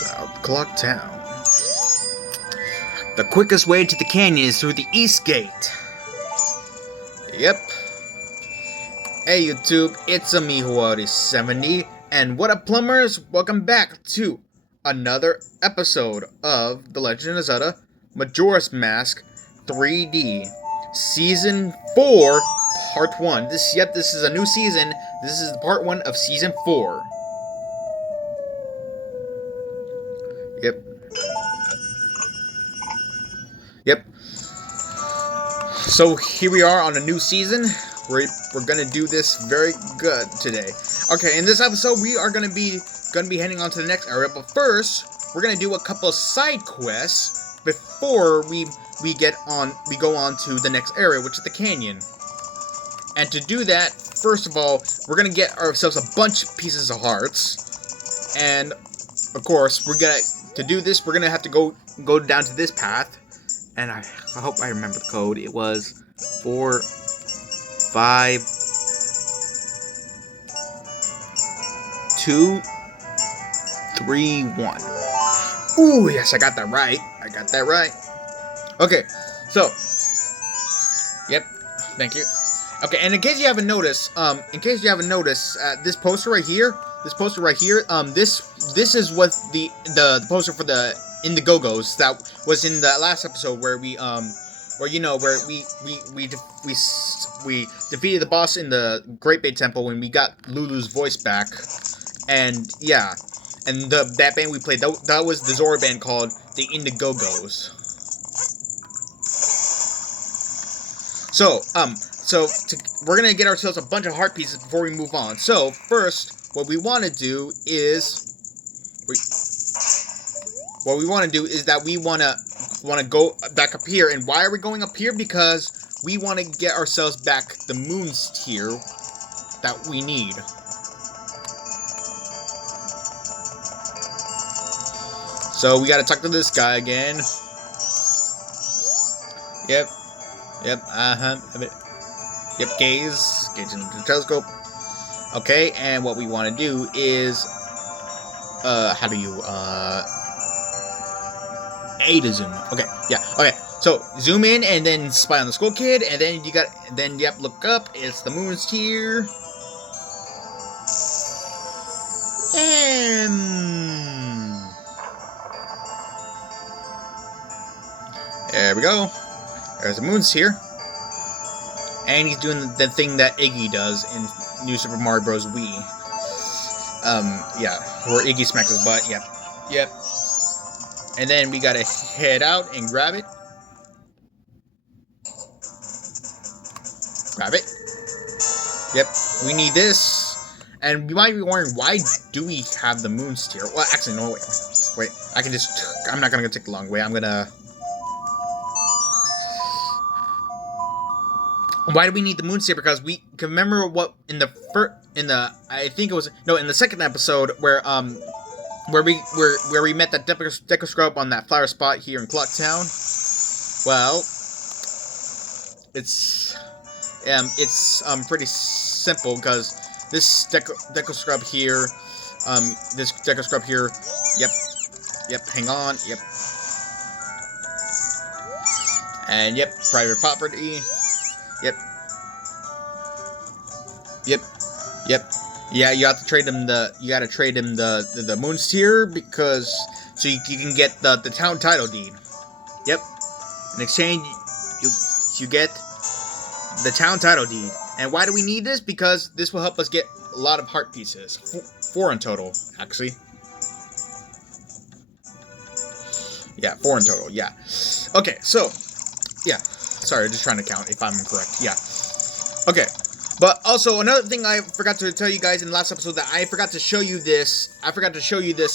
South Clock Town. The quickest way to the canyon is through the east gate. Yep. Hey YouTube, it's a me Huari70, and what up plumbers? Welcome back to another episode of The Legend of Zelda Majora's Mask 3D Season 4 Part 1. This is a new season. This is part 1 of Season 4. Yep. So here we are on a new season. We're gonna do this very good today. Okay, in this episode we are gonna be heading on to the next area, but first we're gonna do a couple of side quests before we go on to the next area, which is the canyon. And to do that, first of all, we're gonna get ourselves a bunch of pieces of hearts, and of course we're gonna have to go down to this path. And I hope I remember the code. It was 4, 5, 2, 3, 1. Ooh, yes, I got that right. Okay, so, yep, thank you. Okay, and in case you haven't noticed, this poster right here, this is what the poster for the Indiegogo's that was in the last episode where we defeated the boss in the Great Bay Temple when we got Lulu's voice back, and yeah, and that band we played that was the Zora band called the Indiegogo's. So we're gonna get ourselves a bunch of heart pieces before we move on. So first, what we want to do is that we want to go back up here. And why are we going up here? Because we want to get ourselves back the moon's tier that we need. So we got to talk to this guy again. Yep, gaze into the telescope. Okay, and what we want to do is how do you A to zoom. Okay, yeah, okay. So zoom in and then spy on the school kid, and then yep, look up. It's the moon's tier. And there we go. There's the moon's tier. And he's doing the thing that Iggy does in New Super Mario Bros. Wii. Yeah, where Iggy smacks his butt. Yep. And then we gotta head out and grab it. Yep, we need this. And you might be wondering, why do we have the moon's tier? Well, actually, no, wait. I'm not gonna take the long way. Why do we need the moon's tier? Because we can remember what in the second episode where we met that Deco Scrub on that flower spot here in Clock Town. Well, it's pretty simple, because this Deco Scrub here, yep, hang on, yep, and yep, private property, yep. Yeah, you have to trade him the moon's tier, because so you can get the town title deed. Yep. In exchange, you get the town title deed. And why do we need this? Because this will help us get a lot of heart pieces. 4 in total, actually. Yeah, 4 in total. Yeah. Okay, so yeah. Sorry, just trying to count if I'm correct. Yeah. Okay. But also, another thing I forgot to tell you guys in the last episode, that I forgot to show you this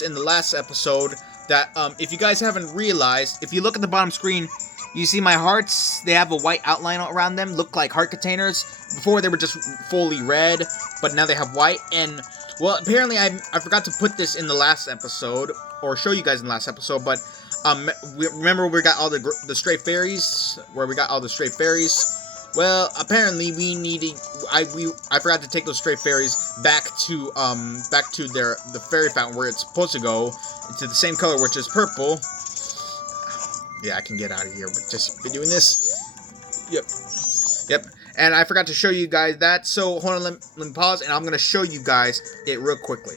in the last episode, that if you guys haven't realized, if you look at the bottom screen, you see my hearts, they have a white outline around them, look like heart containers. Before they were just fully red, but now they have white. And well, apparently I forgot to put this in the last episode, or show you guys in the last episode, but remember we got all the stray fairies, Well, apparently we needed. I forgot to take those stray fairies back to the fairy fountain where it's supposed to go, to the same color, which is purple. Yeah, I can get out of here with just doing this. Yep. Yep. And I forgot to show you guys that. So hold on, let me pause, and I'm gonna show you guys it real quickly.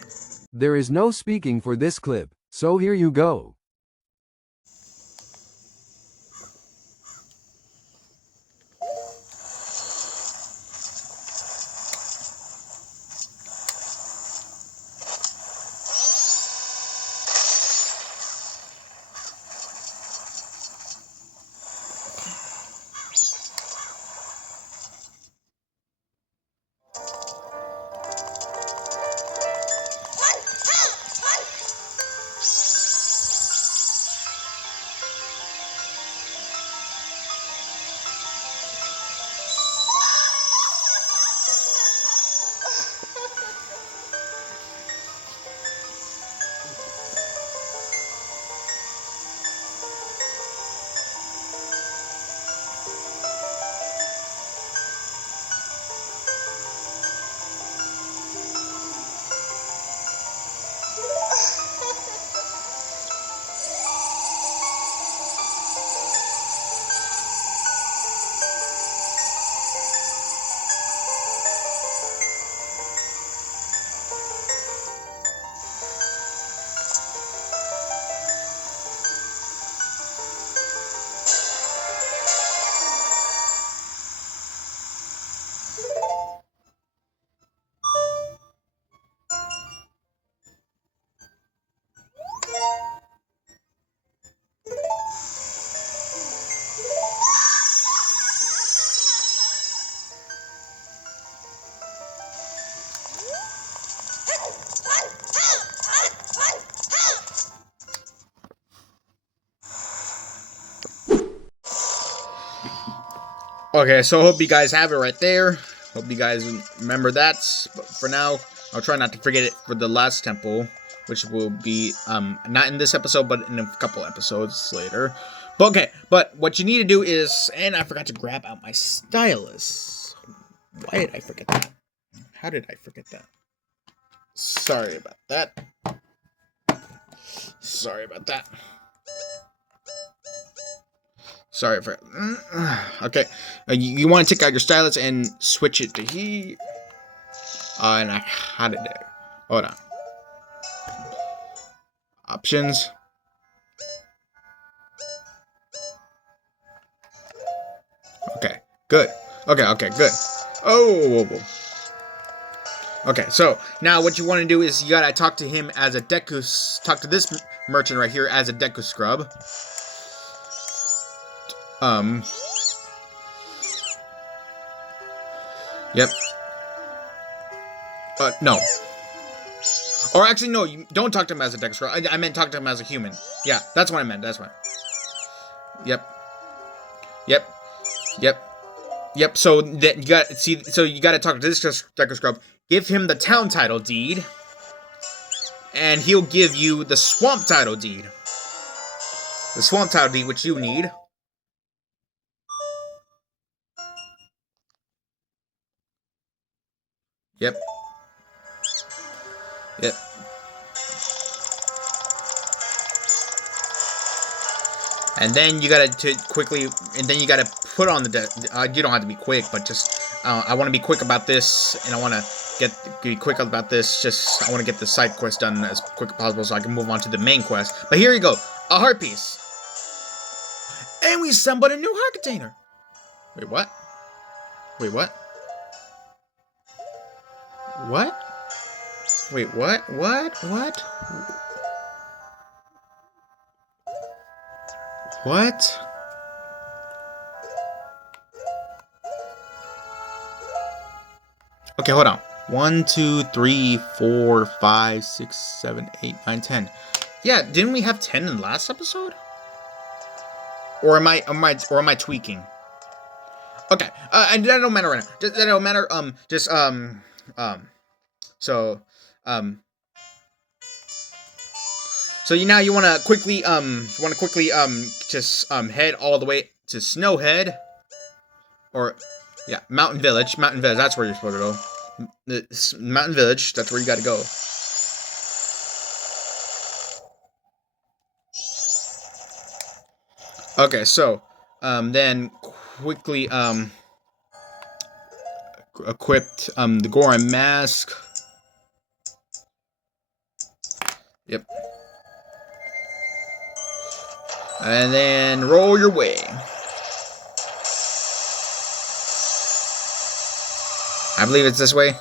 There is no speaking for this clip, so here you go. Okay, so I hope you guys have it right there. Hope you guys remember that. But for now, I'll try not to forget it for the last temple, which will be not in this episode, but in a couple episodes later. But okay, but what you need to do is, and I forgot to grab out my stylus. Why did I forget that? How did I forget that? Sorry about that. Sorry about that. Sorry for. Okay, you want to take out your stylus and switch it to here. And I had it there. Hold on. Options. Okay, good. Okay, good. Oh. Okay, so now what you want to do is you gotta talk to him as a Deku. Talk to this merchant right here as a Deku scrub. Yep. No. Or actually, no, you don't talk to him as a Deku scrub. I meant talk to him as a human. Yeah, that's what I meant. That's what. Yep. So that you got so you got to talk to this Deku scrub. Give him the town title deed, and he'll give you the swamp title deed. The swamp title deed, which you need. Yep. And then you gotta you gotta put on the you don't have to be quick, but just I want to be quick about this, and I want to be quick about this. Just I want to get the side quest done as quick as possible so I can move on to the main quest. But here you go, a heart piece, and we assembled a new heart container. Wait, what? Wait, what? What? Wait, what? What? What? Okay, hold on. 1, 2, 3, 4, 5, 6, 7, 8, 9, 10. Yeah, didn't we have 10 in the last episode? Or am I tweaking? Okay, and that don't matter right now. That don't matter. So, so now you want to quickly just head all the way to Snowhead, or Yeah, Mountain Village. Mountain Village, that's where you're supposed to go. The Mountain Village, that's where you gotta go. Okay, so, then quickly, equipped, the Goron mask. Yep. And then roll your way. I believe it's this way.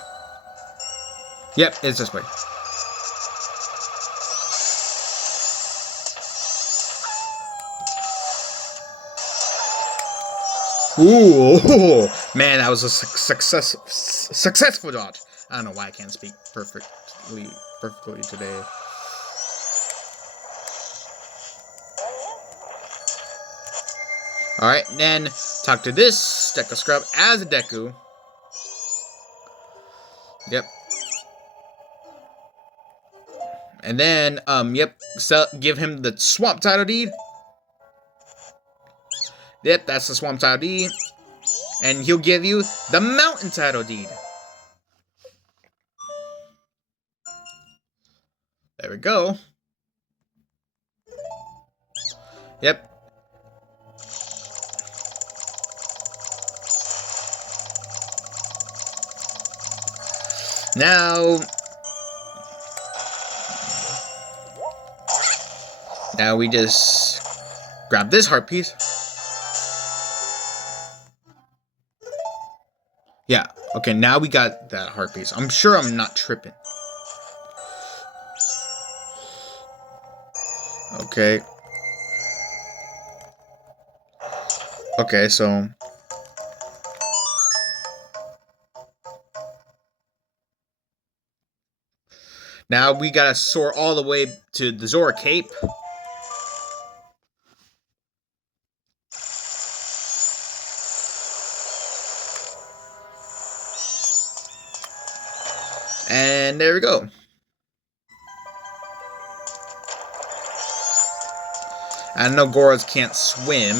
Yep, it's this way. Ooh, man, that was a successful dodge. I don't know why I can't speak perfectly today. Alright, then talk to this Deku Scrub as a Deku. Yep. And then, yep, give him the Swamp Title Deed. Yep, that's the Swamp Title Deed. And he'll give you the Mountain Title Deed. There we go. Yep. Now we just grab this heart piece. Yeah, okay, now we got that heart piece. I'm sure I'm not tripping. Okay. Okay, so now we gotta soar all the way to the Zora Cape. And there we go. I know Goros can't swim.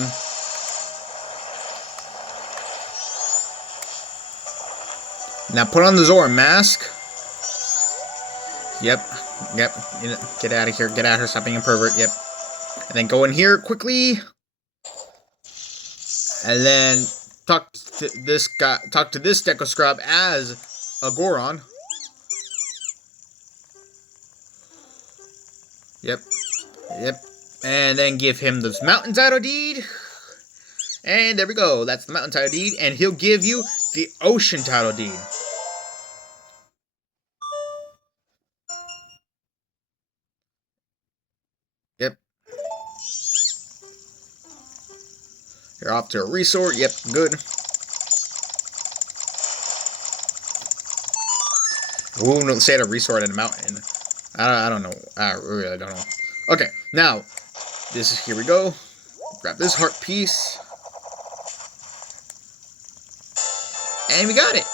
Now put on the Zora mask. Yep. Get out of here. Get out of here. Stop being a pervert. Yep. And then go in here quickly. And then talk to this guy. Talk to this Deku Scrub as a Goron. Yep. And then give him this Mountain Title Deed. And there we go. That's the Mountain Title Deed. And he'll give you the Ocean Title Deed. Yep. You're off to a resort. Yep, good. Who wouldn't say at a resort in a mountain? I don't know. I really don't know. Okay, now, here we go. Grab this heart piece. And we got it.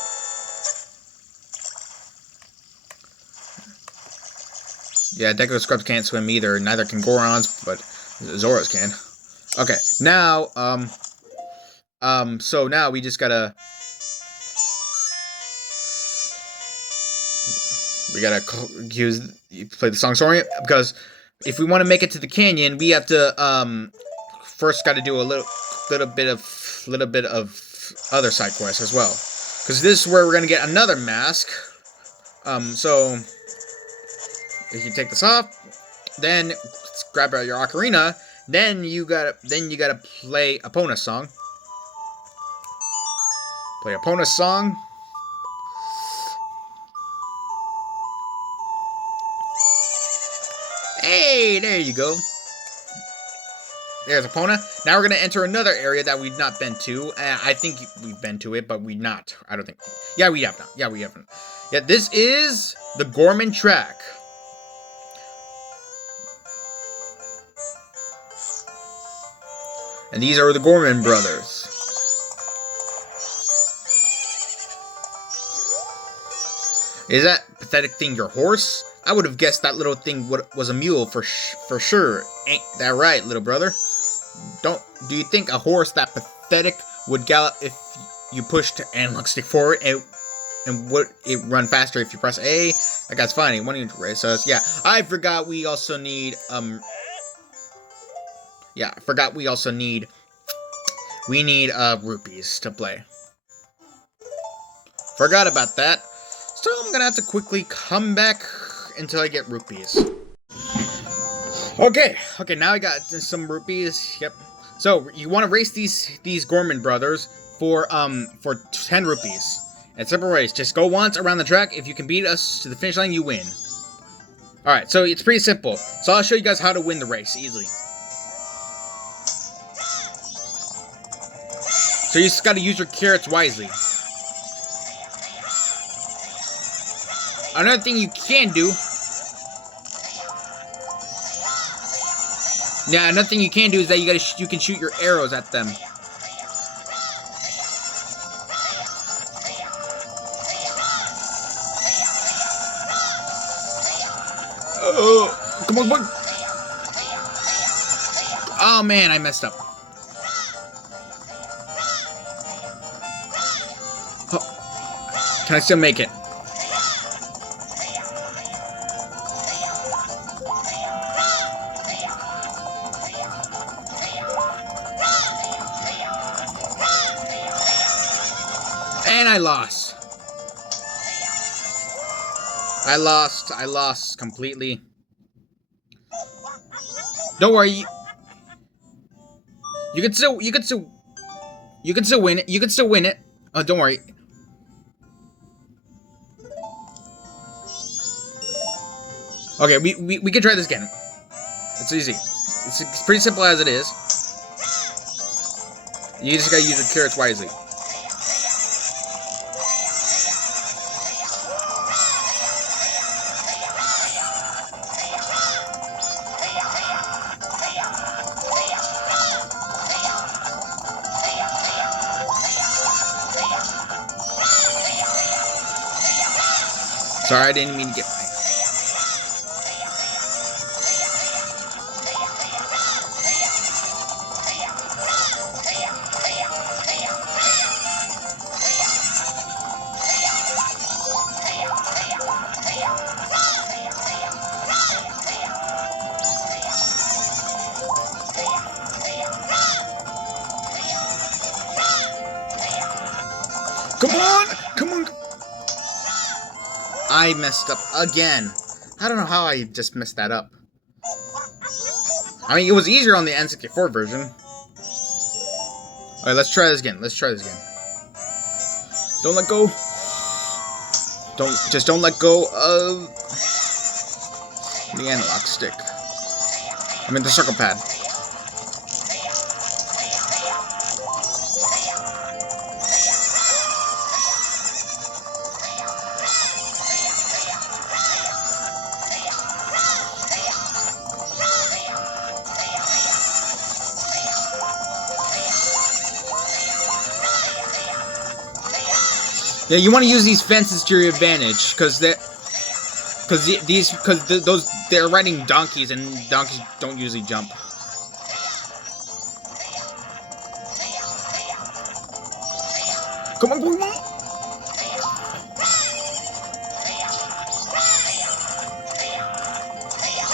Yeah, Deku Scrubs can't swim either. Neither can Gorons, but Zoras can. Okay, now, so now we just gotta... We gotta play the song Soaring, because if we want to make it to the canyon, we have to, first gotta do a little bit of other side quests as well. Because this is where we're gonna get another mask. So if you take this off, then grab out your ocarina, then you gotta play Epona's song. Play Epona's song. Hey, there you go. There's Epona. Now we're going to enter another area that we've not been to. I think we've been to it, but we've not. I don't think. Yeah, we have not. Yeah, we haven't. Yeah, this is the Gorman Track. And these are the Gorman brothers. Is that pathetic thing your horse? I would have guessed that little thing was a mule for sure. Ain't that right, little brother? Do you think a horse that pathetic would gallop you push to analog stick forward, and would it run faster if you press A? Like that's funny. One unit race. So yeah, I forgot we also need yeah, I forgot we also need rupees to play. Forgot about that. So I'm gonna have to quickly come back until I get rupees. Okay, now I got some rupees. Yep. So you want to race these Gorman brothers for 10 rupees. It's a simple race. Just go once around the track. If you can beat us to the finish line, you win. Alright, so it's pretty simple. So I'll show you guys how to win the race easily. So you just gotta use your carrots wisely. Another thing you can do... Yeah, another thing you can do is that you can shoot your arrows at them. Oh, come on, come on. Oh man, I messed up. Oh. Can I still make it? And I lost. I lost completely. Don't worry. You can still win it. You can still win it. Oh, don't worry. Okay, we can try this again. It's easy. It's pretty simple as it is. You just gotta use your carrots wisely. Sorry, I didn't mean to get my... Come on! Come on! I messed up again. I don't know how I just messed that up. I mean, it was easier on the N64 version. Alright, let's try this again. Don't let go. Don't let go of the analog stick. I mean, the circle pad. Yeah, you want to use these fences to your advantage, because they're riding donkeys, and donkeys don't usually jump. Come on, come on!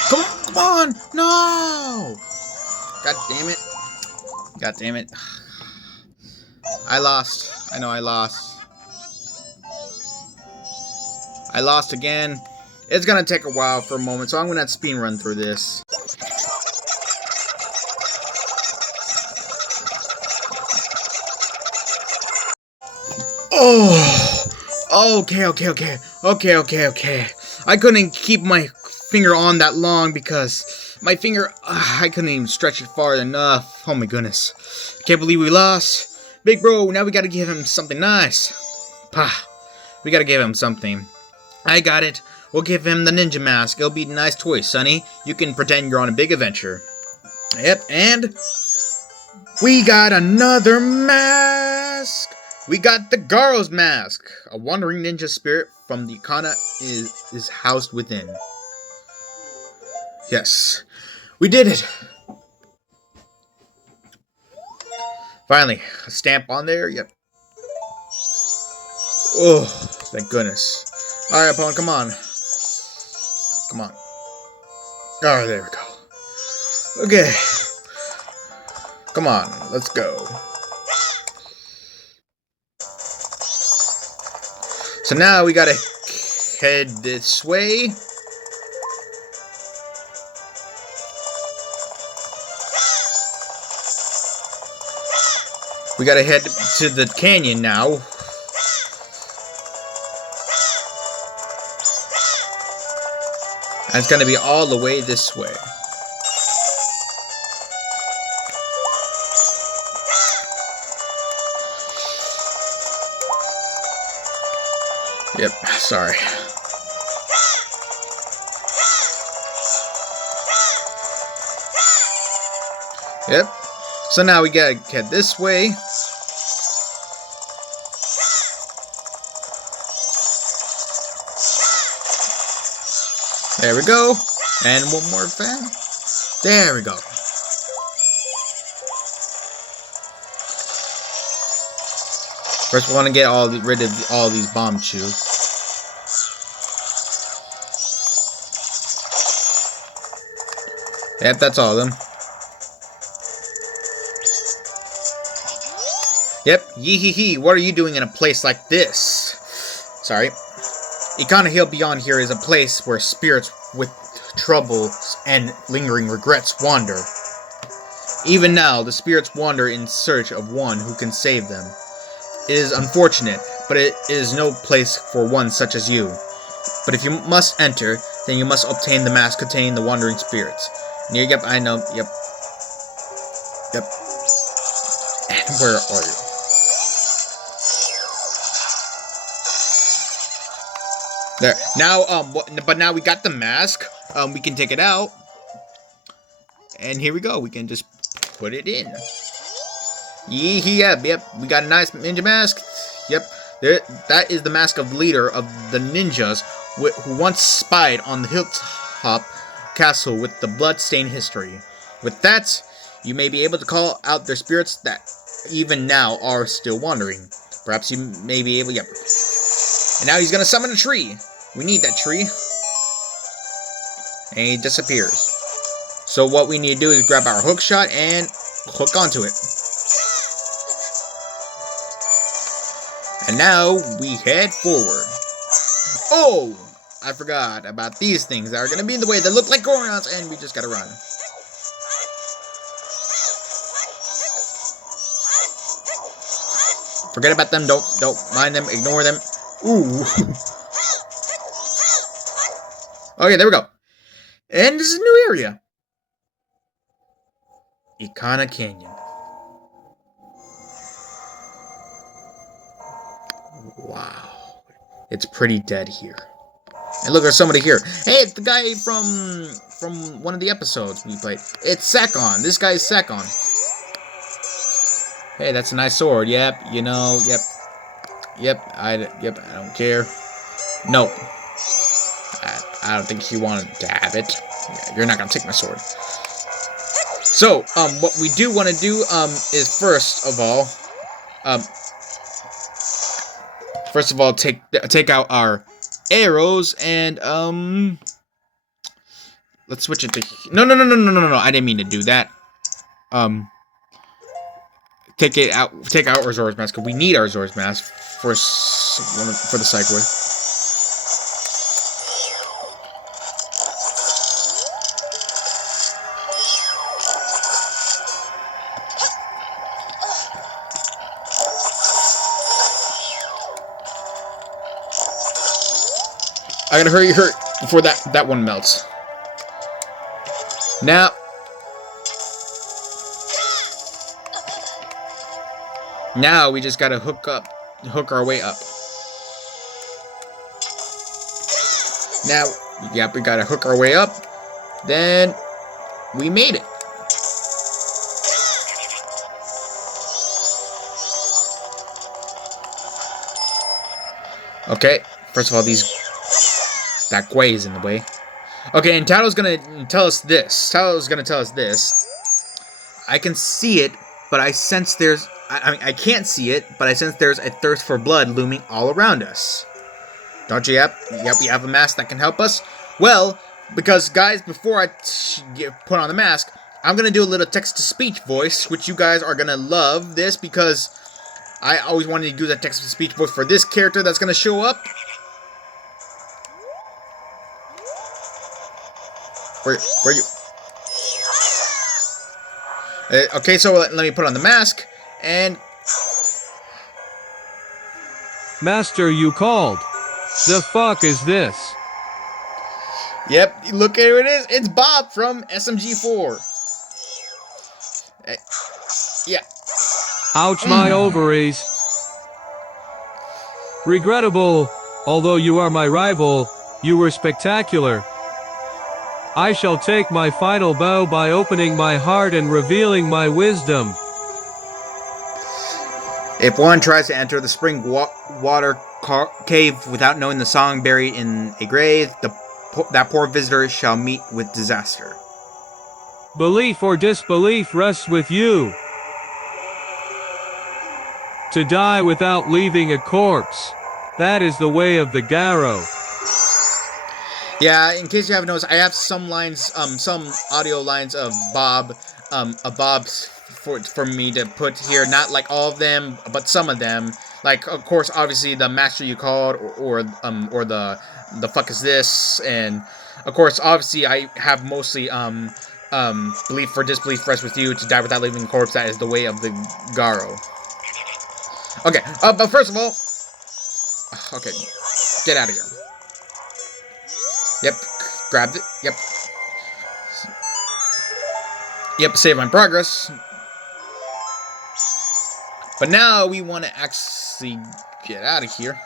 Come on! No! God damn it! God damn it! I lost. I know I lost. I lost again. It's gonna take a while for a moment, so I'm gonna have to speed run through this. Oh! Okay. I couldn't keep my finger on that long because my finger, I couldn't even stretch it far enough. Oh my goodness. I can't believe we lost. Big bro, now we gotta give him something nice. Pah. We gotta give him something. I got it. We'll give him the ninja mask. It'll be a nice toy, Sonny. You can pretend you're on a big adventure. Yep, and we got another mask. We got the Garo's mask. A wandering ninja spirit from the Kana is housed within. Yes, we did it. Finally, a stamp on there. Yep. Oh, thank goodness. Alright, opponent, come on. Come on. Oh, there we go. Okay. Come on, let's go. So now we gotta head this way. We gotta head to the canyon now. And it's gonna be all the way this way. Yep, sorry. Yep. So now we gotta head this way. There we go. And one more fan. There we go. First, we want to get rid of all these bomb chew. Yep, that's all of them. Yep, yee hee hee, what are you doing in a place like this? Sorry. Ikana Hill beyond here is a place where spirits with troubles and lingering regrets wander. Even now, the spirits wander in search of one who can save them. It is unfortunate, but it is no place for one such as you. But if you must enter, then you must obtain the mask containing the wandering spirits. Yep, I know, yep. Yep. And where are you? There. Now, but now we got the mask. We can take it out. And here we go. We can just put it in. Yep. We got a nice ninja mask. Yep. That is the mask of the leader of the ninjas who once spied on the hilltop castle with the blood-stained history. With that, you may be able to call out their spirits that even now are still wandering. Perhaps you may be able... Yep. And now he's going to summon a tree. We need that tree. And he disappears. So what we need to do is grab our hook shot and hook onto it. And now we head forward. Oh! I forgot about these things that are going to be in the way that look like Gorons, and we just got to run. Forget about them. Don't mind them. Ignore them. Ooh. Okay, there we go. And this is a new area. Ikana Canyon. Wow. It's pretty dead here. And look, there's somebody here. Hey, it's the guy from one of the episodes we played. It's Sakon. This guy is Sakon. Hey, that's a nice sword. Yep, you know, yep, I don't care. Nope. I don't think he wanted to have it. Yeah, you're not gonna take my sword. So, what we do want to do, is first of all, take out our arrows and, let's switch it to, no, I didn't mean to do that. Take out our Zora's mask, because we need our Zora's mask for the Psychoid. I gotta hurry before that one melts. Now we just gotta hook our way up. Now, yep, we gotta hook our way up. Then we made it. Okay, first of all, that Gwei is in the way. Okay, and Taro's gonna tell us this. I can see it, but I sense there's... I mean, I can't see it, but I sense there's a thirst for blood looming all around us. Don't you? Yep, we have a mask that can help us. Well, because guys, before I put on the mask, I'm gonna do a little text-to-speech voice, which you guys are gonna love this because I always wanted to do that text-to-speech voice for this character that's gonna show up. Where you? Okay, so let me put on the mask and. Master, you called. The fuck is this? Yep, look here it is. It's Bob from SMG4. Yeah. Ouch, my ovaries. Regrettable, although you are my rival, you were spectacular. I shall take my final bow by opening my heart and revealing my wisdom. If one tries to enter the spring water cave without knowing the song buried in a grave, that poor visitor shall meet with disaster. Belief or disbelief rests with you. To die without leaving a corpse. That is the way of the Garo. Yeah, in case you haven't noticed, I have some lines, some audio lines of Bob, Bob's for me to put here. Not like all of them, but some of them. Like, of course, obviously the Master You Called, or the fuck is this, and of course, obviously I have mostly belief or disbelief rests with you. To die without leaving a corpse. That is the way of the Garo. Okay, but first of all, okay, get out of here. Yep, grabbed it. Yep, save my progress. But now we want to actually get out of here.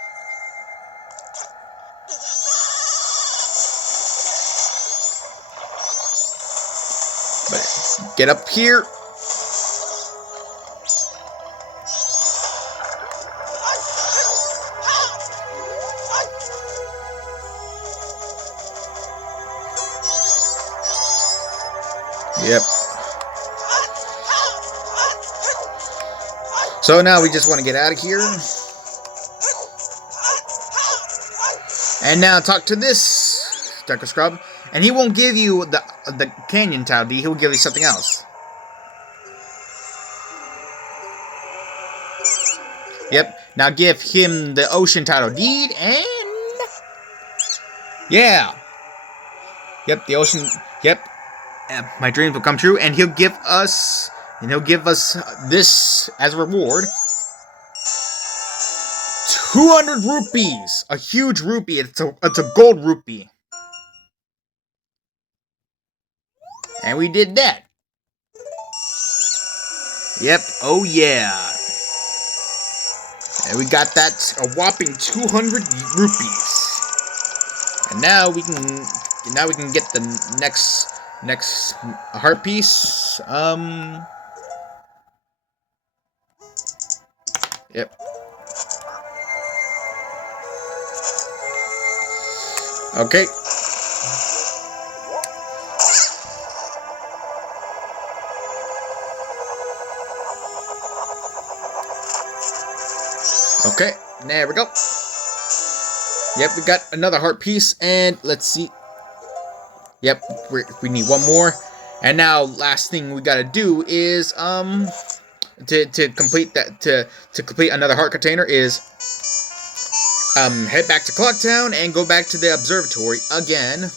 But get up here. Yep. So now we just want to get out of here. And now talk to this Decker Scrub. And he won't give you the canyon tile deed, he'll give you something else. Yep. Now give him the ocean title deed and... Yeah. Yep, the ocean... Yep. My dreams will come true, and he'll give us this as a reward. 200 rupees! A huge rupee. It's a gold rupee. And we did that. Yep, oh yeah. And we got that a whopping 200 rupees. And now we can get the next heart piece. Yep. Okay. Okay, there we go. Yep, we got another heart piece, and let's see. Yep, we need one more. And now, last thing we gotta do is to complete that to complete another heart container is head back to Clocktown and go back to the observatory again.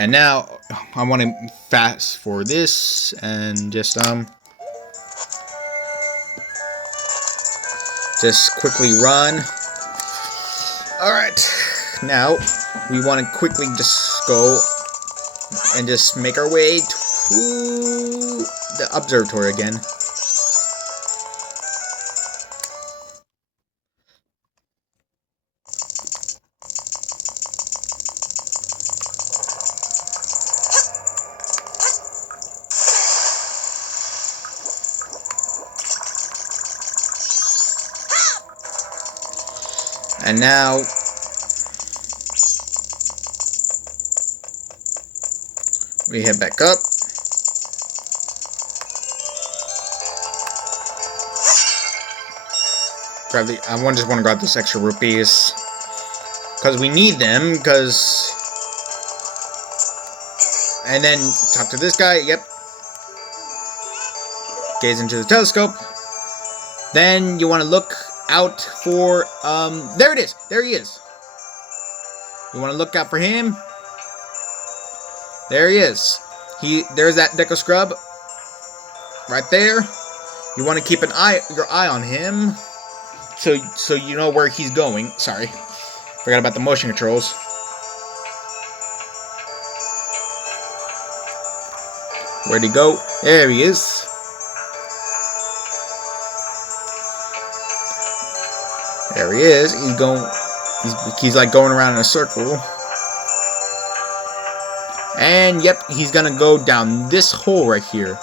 And now I want to fast for this and just quickly run. All right, now we want to quickly just go and just make our way to the observatory again. And now we head back up. Grab the. Just want to grab this extra rupees because we need them. And then talk to this guy. Yep. Gaze into the telescope. Then you want to look out for. There it is. There he is. You want to look out for him. There he is. There's that Deco Scrub. Right there. You want to keep your eye on him. So you know where he's going. Sorry. Forgot about the motion controls. Where'd he go? There he is. There he is. He's like going around in a circle. And yep, he's gonna go down this hole right here.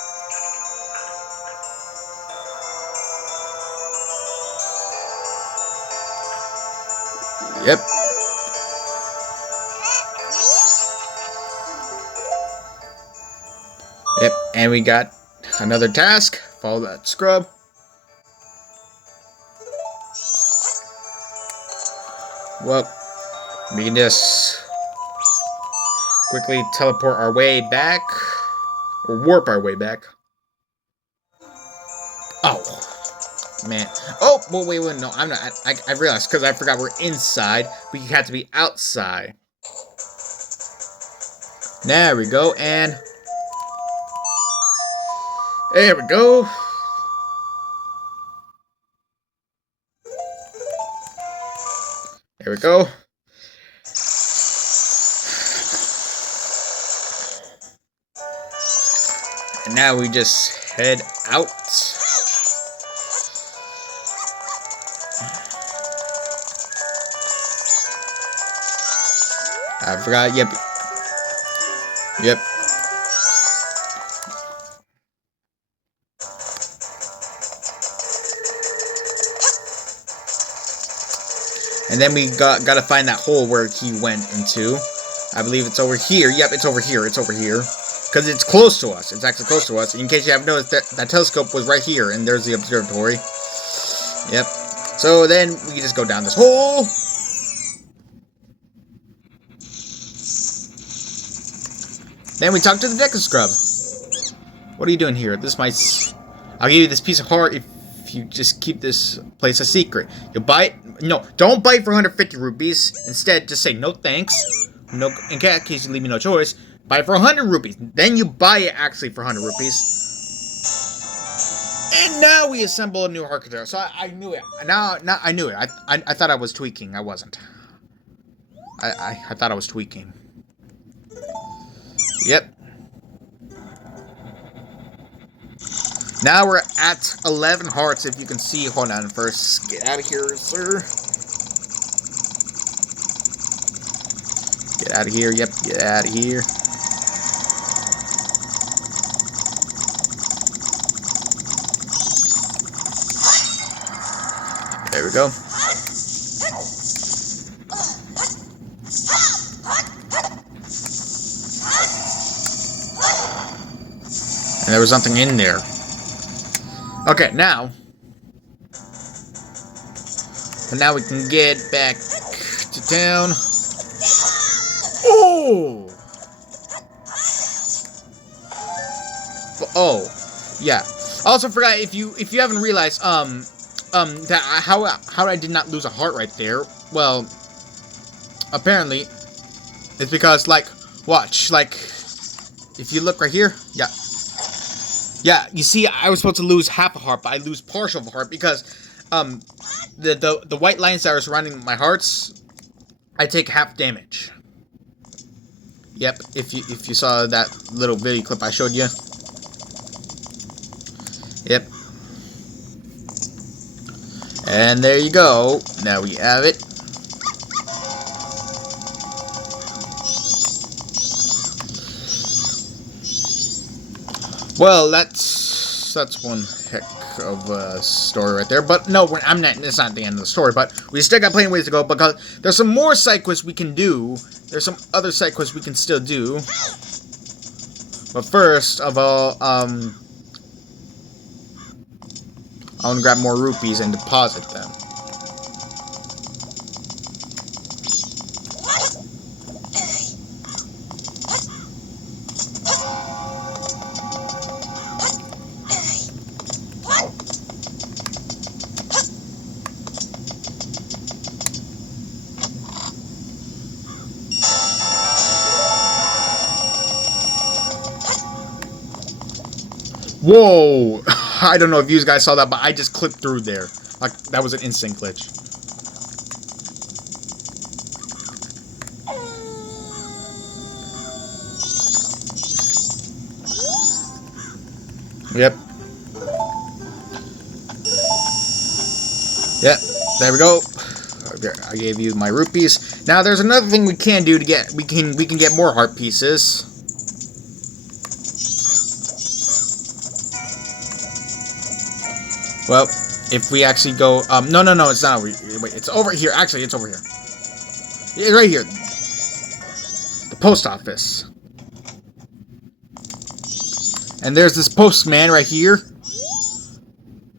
Yep. Yep, and we got another task. Follow that scrub. Well, we can just quickly teleport our way back. Or warp our way back. Oh. Man. Oh, well, wait, no, I'm not. I realized, because I forgot we're inside. We have to be outside. There we go, and... There we go. There we go. And now we just head out. I forgot, yep. Yep. And then we gotta find that hole where he went into. I believe it's over here. Yep, it's over here. It's over here. Because it's close to us. It's actually close to us. In case you haven't noticed, that telescope was right here. And there's the observatory. Yep. So then we just go down this hole. Then we talk to the Deca Scrub. What are you doing here? I'll give you this piece of heart if you just keep this place a secret. You buy it. No, don't buy it for 150 rupees. Instead, just say no thanks. No, in case you leave me no choice. Buy it for 100 rupees. Then you buy it actually for 100 rupees. And now we assemble a new heart container. So I knew it. Now I knew it. I thought I was tweaking. I wasn't. I thought I was tweaking. Yep. Now we're at 11 hearts, if you can see. Hold on first. Get out of here, sir. Get out of here. Yep, get out of here. There we go. And there was something in there. Okay, now we can get back to town. Oh! Oh, yeah. I also forgot, if you haven't realized, that how I did not lose a heart right there. Well, apparently it's because, like, watch, like, if you look right here, yeah. Yeah, you see, I was supposed to lose half a heart, but I lose partial of a heart because, the white lines that are surrounding my hearts, I take half damage. Yep, if you saw that little video clip I showed you. Yep. And there you go. Now we have it. Well, that's one heck of story right there. But no, I'm not. It's not the end of the story. But we still got plenty of ways to go because there's some more side quests we can do. There's some other side quests we can still do. But first of all, I want to grab more rupees and deposit them. Whoa! I don't know if you guys saw that, but I just clipped through there. Like, that was an instant glitch. Yep. Yep. There we go. I gave you my rupees. Now there's another thing we can do to get we can get more heart pieces. Well, if we actually go no, it's not over here. Wait, it's over here. Actually, it's over here. Yeah, right here. The post office. And there's this postman right here.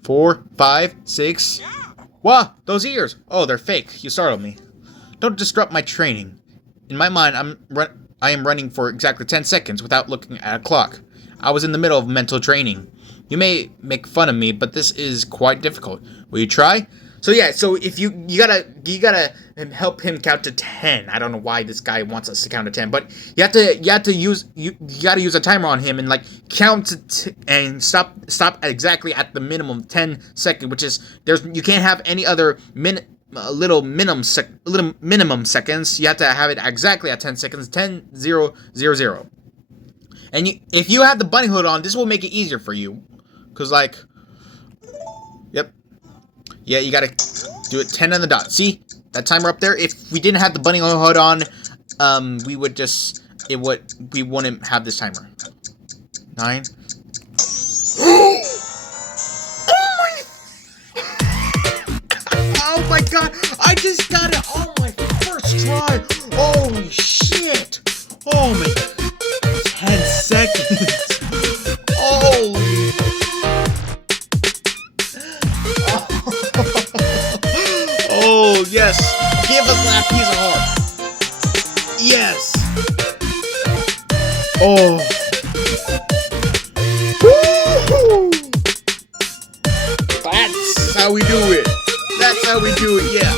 4, 5, 6. Wow, those ears! Oh, they're fake. You startled me. Don't disrupt my training. In my mind, I am running for exactly 10 seconds without looking at a clock. I was in the middle of mental training. You may make fun of me, but this is quite difficult. Will you try? So yeah, so if you gotta help him count to 10. I don't know why this guy wants us to count to 10, but you gotta use a timer on him and like count and stop exactly at the minimum 10 second, which is you can't have any other little minimum seconds. You have to have it exactly at 10 seconds. 10 0 0 0. And if you have the bunny hood on, this will make it easier for you, cause like, yep. Yeah, you gotta do it 10 on the dot. See? That timer up there? If we didn't have the bunny hood on, we wouldn't have this timer. 9. Oh my god! I just got it on my first try! Holy shit! Oh my... 10 seconds! Holy... Oh, yes! Give us that piece of heart! Yes! Oh! Woo-hoo! That's how we do it! That's how we do it, yeah!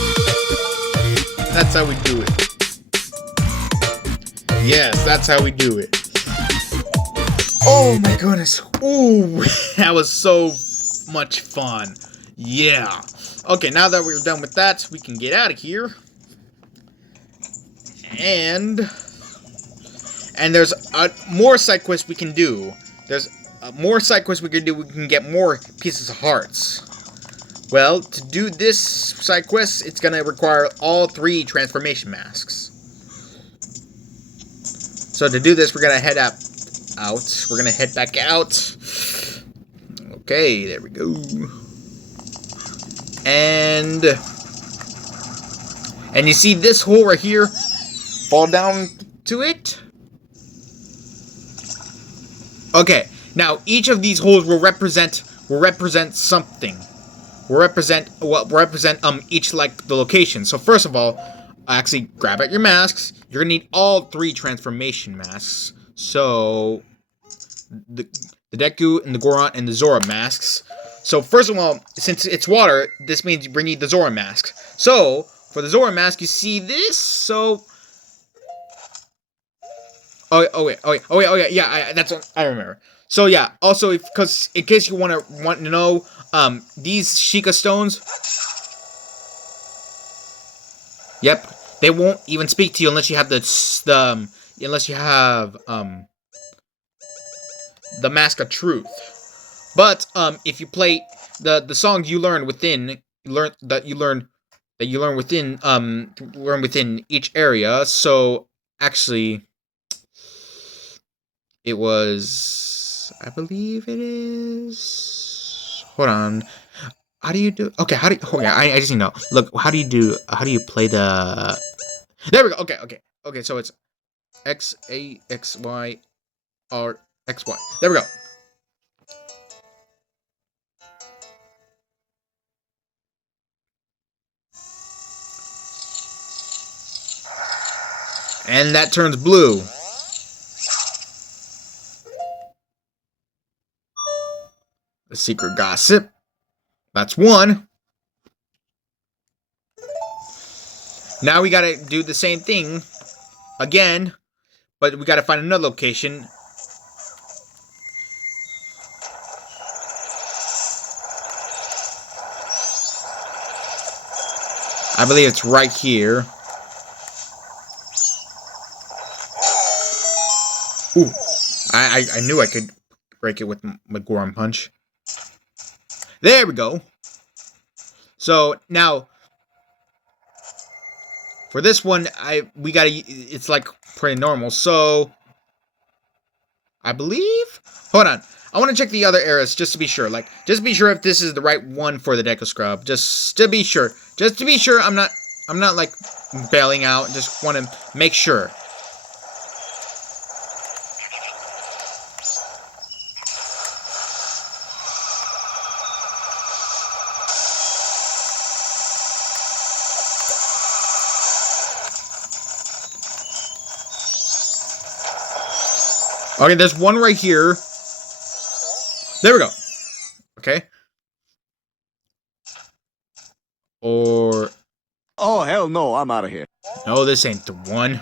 That's how we do it. Yes, that's how we do it. Oh my goodness! Ooh! That was so much fun! Yeah! Okay, now that we're done with that, we can get out of here. And there's more side quests we can do. There's more side quests we can do. We can get more pieces of hearts. Well, to do this side quest, it's gonna require all 3 transformation masks. So to do this, we're gonna head out. We're gonna head back out. Okay, there we go. And you see this hole right here? Fall down to it. Okay, now each of these holes will represent something. Will represent each like the location. So first of all, actually grab at your masks. You're gonna need all 3 transformation masks. So the Deku and the Goron and the Zora masks. So first of all, since it's water, this means we need the Zora mask. So for the Zora mask, you see this. So oh yeah, that's what I remember. So yeah, also because in case you want to know, these Sheikah stones. Yep, they won't even speak to you unless you have the Mask of Truth. But if you play the songs you learn within within each area. So actually, it was, I believe it is. hold on. How do you do? Okay, how do you? Okay, I just need to know. Look, how do you do? How do you play the? There we go. Okay. So it's X A X Y R X Y. There we go. And that turns blue. The secret gossip. That's one. Now we gotta do the same thing again, but we gotta find another location. I believe it's right here. Ooh, I knew I could break it with Majora punch. There we go. So now for this one, we gotta. It's like pretty normal. So I believe. Hold on. I want to check the other eras just to be sure. Like, just to be sure if this is the right one for the Deco Scrub. Just to be sure. Just to be sure. I'm not like bailing out. Just want to make sure. Okay, there's one right here. There we go. Okay. Or... Oh, hell no, I'm out of here. No, this ain't the one.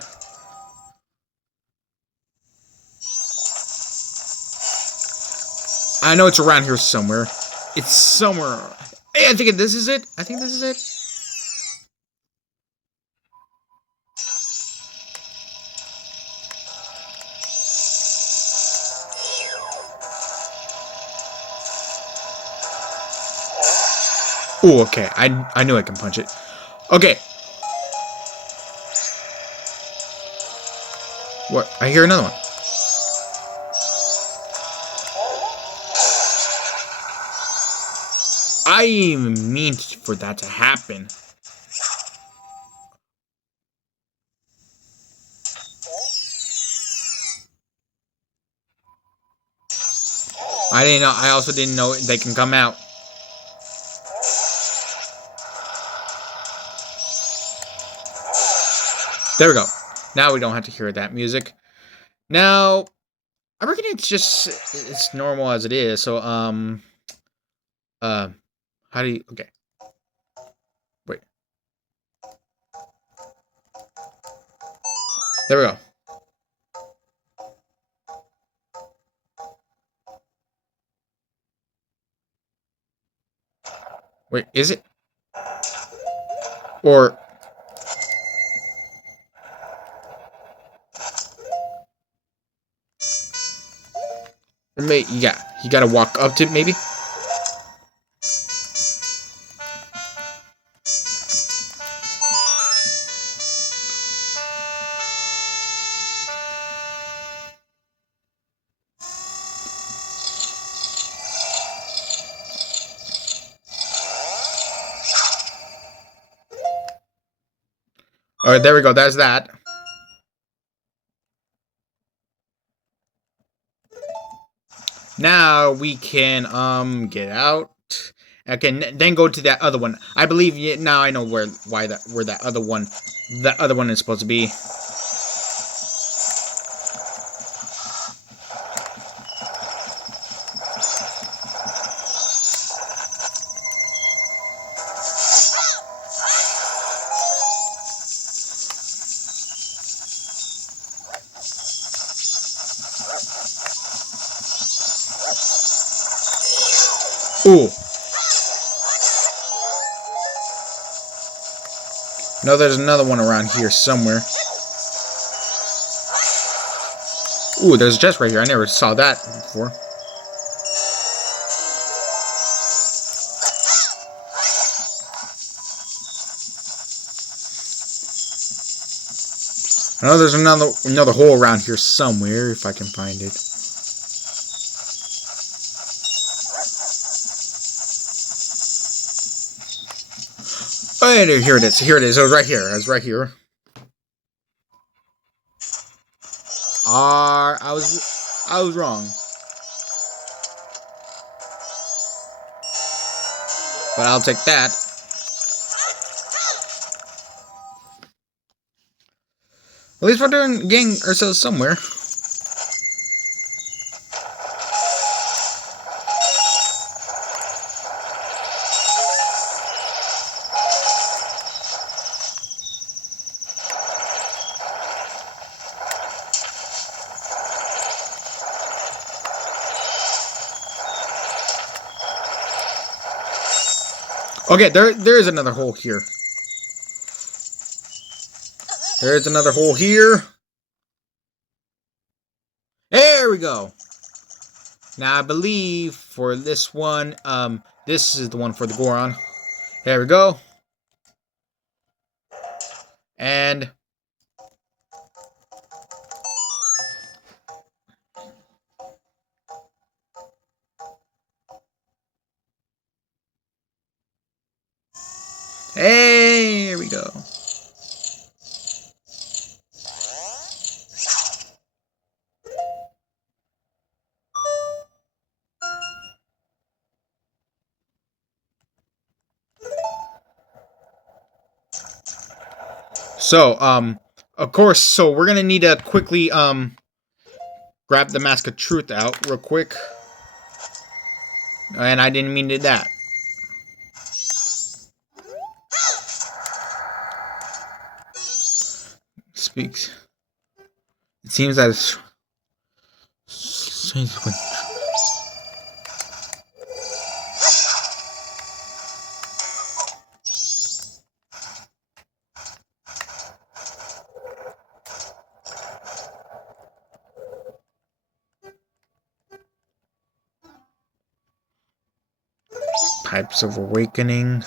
I know it's around here somewhere. It's somewhere. Hey, I think this is it. I think this is it. Oh, okay. I knew I can punch it. Okay. What? I hear another one. I even mean for that to happen. I didn't know. I also didn't know they can come out. There we go. Now we don't have to hear that music. Now, I reckon it's normal as it is. So, how do you, okay. Wait. There we go. Wait, is it? Or... yeah, you gotta walk up to it, maybe? Alright, there we go, there's that. Now we can get out. Okay, then go to that other one. I believe now I know where that other one is supposed to be. Ooh. No, there's another one around here somewhere. Ooh, there's a chest right here. I never saw that before. I know there's another hole around here somewhere, if I can find it. Oh, yeah, here it is. Here it is. It was right here. It was right here. I was wrong. But I'll take that. At least we're getting ourselves somewhere. Okay, there is another hole here. There is another hole here. There we go. Now I believe for this one, this is the one for the Goron. There we go. And hey, here we go. So, of course, so we're gonna need to quickly, grab the Mask of Truth out real quick. And I didn't mean to do that. Speaks. It seems that it's... Pipes of Awakening.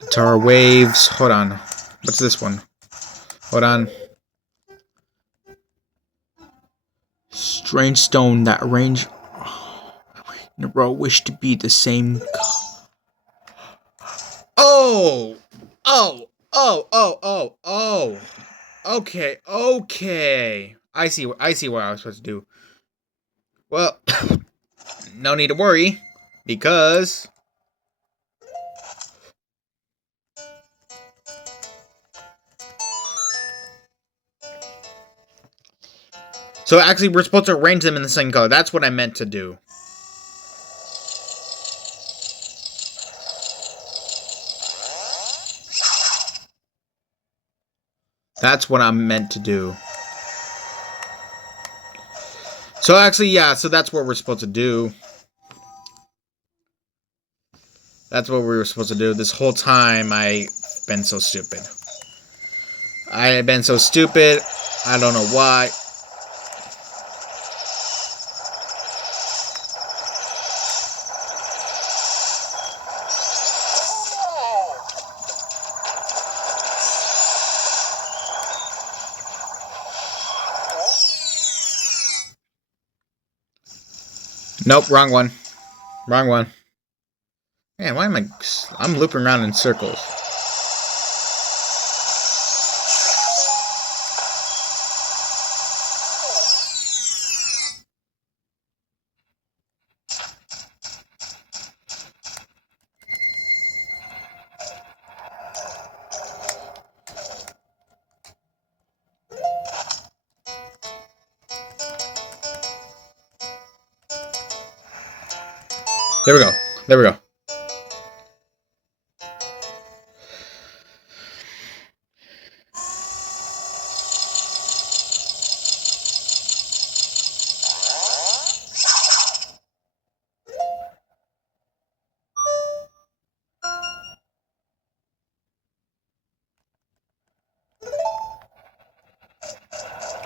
Guitar Waves. Hold on. What's this one? Hold on. Strange stone that arrange in a row wish to be the same. Oh! Oh! Oh! Oh! Oh! Oh! Okay. Okay. I see what I was supposed to do. Well, no need to worry, because so actually we're supposed to arrange them in the same color. That's what I meant to do. That's what I'm meant to do. So actually, yeah, so that's what we're supposed to do. That's what we were supposed to do. This whole time, I've been so stupid. I have been so stupid. I don't know why. Nope, wrong one. Wrong one. Man, why am I'm looping around in circles. There we go. There we go.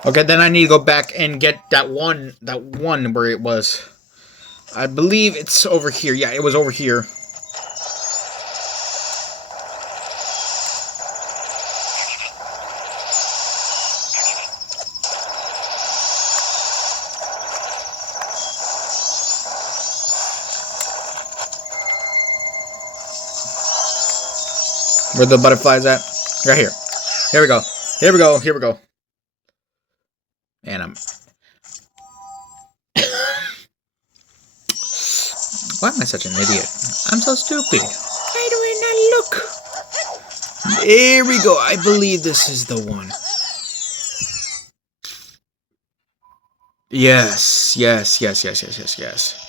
Okay, then I need to go back and get that one where it was. I believe it's over here. Yeah, it was over here. Where the butterflies at? Right here. Here we go. Here we go. Here we go. And why am I such an idiot? I'm so stupid. Why do I not look? Here we go. I believe this is the one. Yes. Yes. Yes. Yes. Yes. Yes. Yes.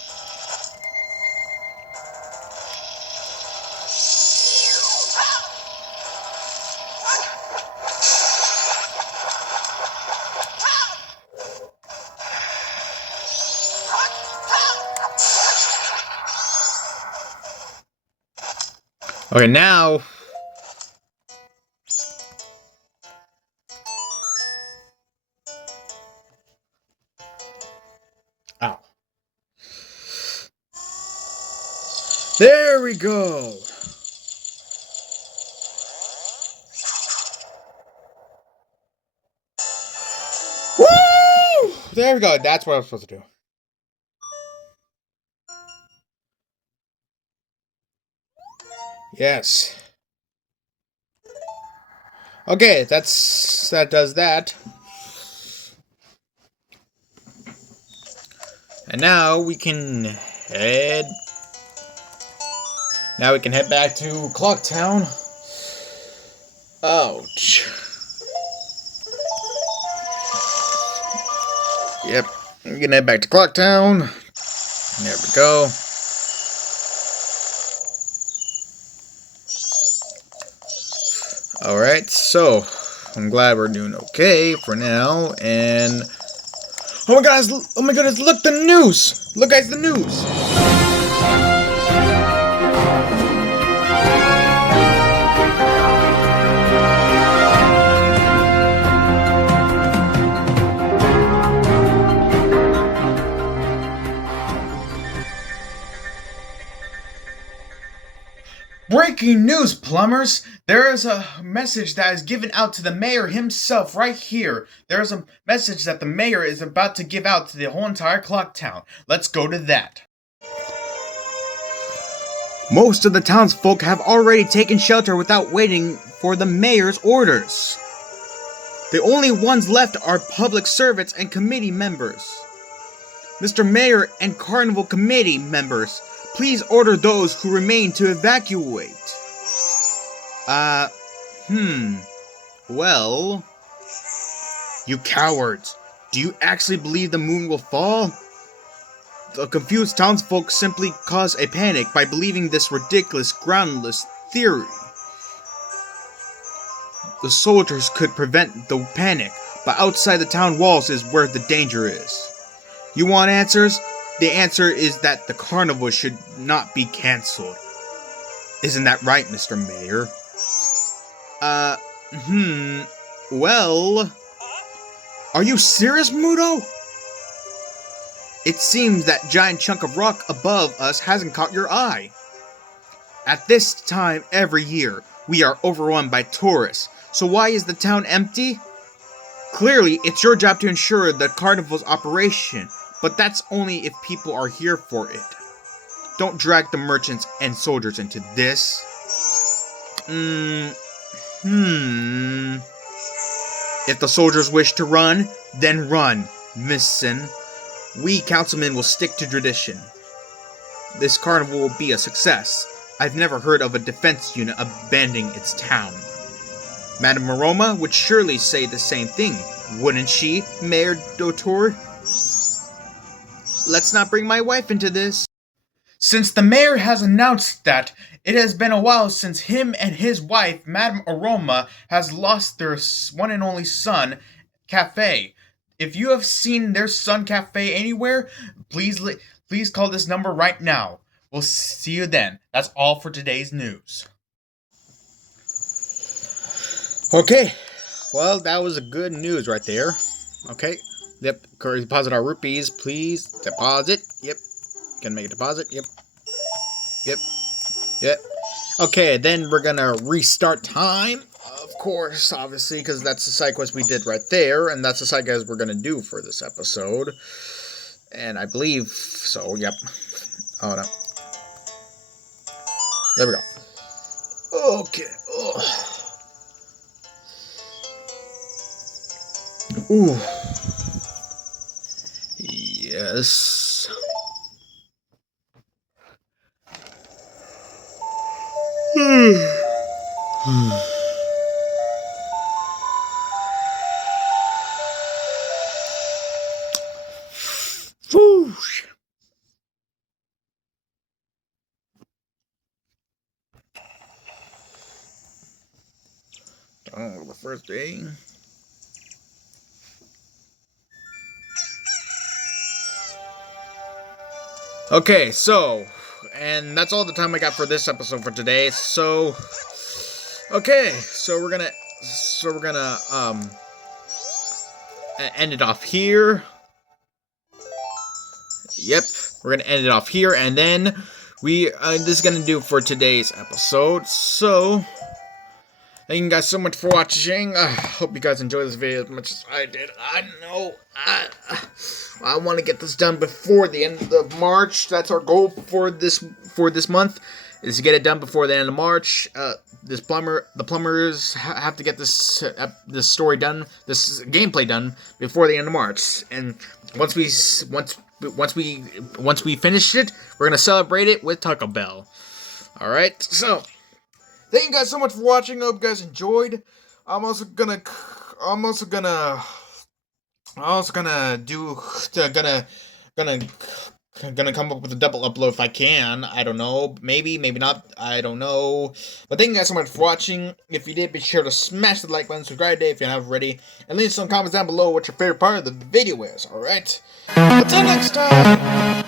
Okay, now. Ow. There we go. Woo! There we go. That's what I'm supposed to do. Yes. Okay, that does that. And now we can head back to Clocktown. Ouch. Yep. We're gonna head back to Clocktown. There we go. Alright, so I'm glad we're doing okay for now, and oh my goodness, look, the news! Look guys, the news! Breaking news, plumbers! There is a message that is given out to the mayor himself right here. There is a message that the mayor is about to give out to the whole entire Clocktown. Let's go to that. Most of the townsfolk have already taken shelter without waiting for the mayor's orders. The only ones left are public servants and committee members. Mr. Mayor and Carnival Committee members, please order those who remain to evacuate. Well... You cowards! Do you actually believe the moon will fall? The confused townsfolk simply cause a panic by believing this ridiculous, groundless theory. The soldiers could prevent the panic, but outside the town walls is where the danger is. You want answers? The answer is that the carnival should not be cancelled. Isn't that right, Mr. Mayor? Well... Are you serious, Mudo? It seems that giant chunk of rock above us hasn't caught your eye. At this time every year, we are overrun by tourists, so why is the town empty? Clearly, it's your job to ensure the carnival's operation, but that's only if people are here for it. Don't drag the merchants and soldiers into this. If the soldiers wish to run, then run, Missin. We councilmen will stick to tradition. This carnival will be a success. I've never heard of a defense unit abandoning its town. Madame Aroma would surely say the same thing, wouldn't she, Mayor Dotor? Let's not bring my wife into this. Since the mayor has announced that it has been a while since him and his wife, Madame Aroma, has lost their one and only son, Cafe. If you have seen their son, Cafe, anywhere, please call this number right now. We'll see you then. That's all for today's news. Okay, well, that was a good news right there. Okay, yep, deposit our rupees, please. Deposit, yep. Can make a deposit, yep. Okay, then we're gonna restart time. Of course, obviously, because that's the side quest we did right there, and that's the side quest we're gonna do for this episode. And I believe so, yep. Hold on. There we go. Okay, Ooh. Yes. Whoosh. Oh, the first day. Okay, so, and that's all the time I got for this episode for today. So, okay, so we're gonna end it off here. Yep, we're gonna end it off here, and then this is gonna do for today's episode. So, thank you guys so much for watching. Hope you guys enjoyed this video as much as I did. I know I want to get this done before the end of March. That's our goal for this month, is to get it done before the end of March. The plumbers have to get this story done, this gameplay done before the end of March. And once we finish it, we're gonna celebrate it with Taco Bell. All right, so. Thank you guys so much for watching. I hope you guys enjoyed. I'm also gonna come up with a double upload if I can. I don't know. Maybe not. I don't know. But thank you guys so much for watching. If you did, be sure to smash the like button, subscribe today if you haven't already, and leave some comments down below what your favorite part of the video is. Alright? Until next time!